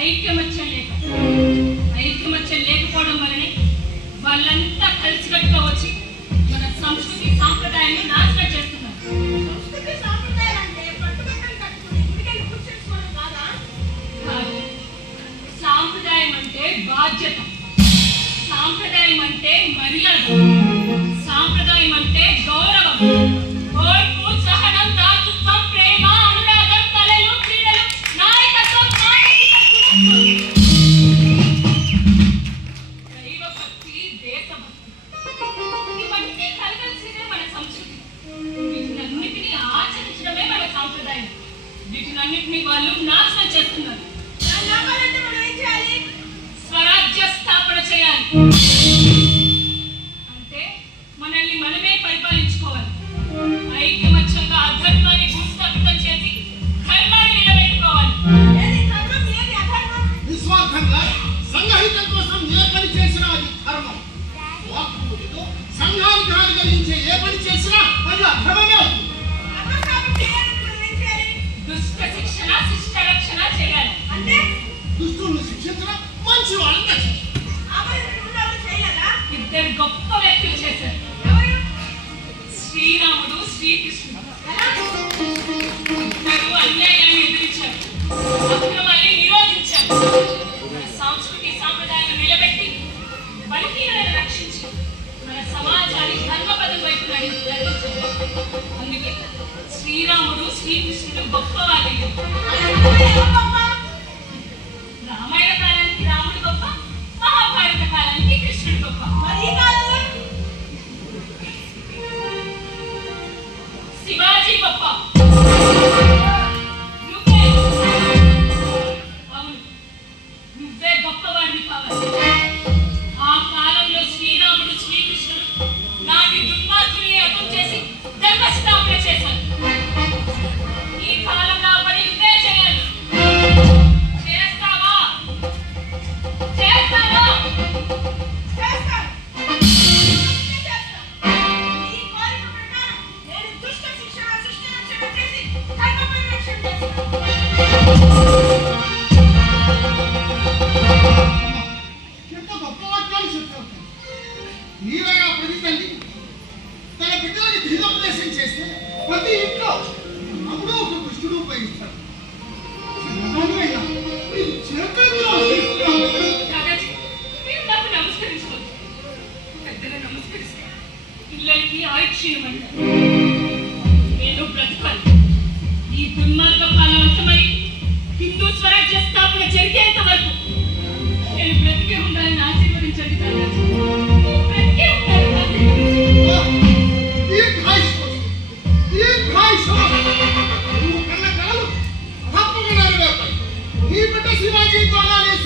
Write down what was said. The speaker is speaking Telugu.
ఐక్యమత్యం లేక ఐక్యమత్యం లేకపోవడం వల్లనే వాళ్ళంతా కలిసికట్టుగా వచ్చి మన సంస్కృతి సాంప్రదాయాన్ని నాశనం చేస్తున్నారు కాదు. సాంప్రదాయం అంటే బాధ్యత. సాంప్రదాయం అంటే వీటినన్నిటినీ వాళ్ళు నాశనం చేస్తున్నారు. స్వరాజ్య స్థాపన చేయాలి. చేయాలి. దుష్టుల్ని శిక్షించడం మంచి వాళ్ళని రక్షించడం ఇద్దరు గొప్ప వ్యక్తులు చేశారు. శ్రీరాముడు శ్రీకృష్ణుడు. ఇద్దరు అన్యాయాన్ని ఎదిరించారు. అక్రమాన్ని నిరోధించారు. మన సంస్కృతి సాంప్రదాయాలను నిలబెట్టి బలహీనలను రక్షించి మన సమాజాన్ని ధర్మపదం వైపు నడి- నడిపించారు. అందుకే శ్రీరాముడు శ్రీకృష్ణుడు కాలానికి కృష్ణుడు నీవైనా ప్రతి తల్లి తన బిడ్డలకి దిగోపదేశం చేస్తే ప్రతి ఇంట్లో అప్పుడు ఒక కృష్ణుడు ఉపయోగిస్తాడు. చిన్నదానివైనా నీకు నమస్కరిస్తే నేను బ్రతకాలి. ఈ దుర్మార్గం Even if you want to go on this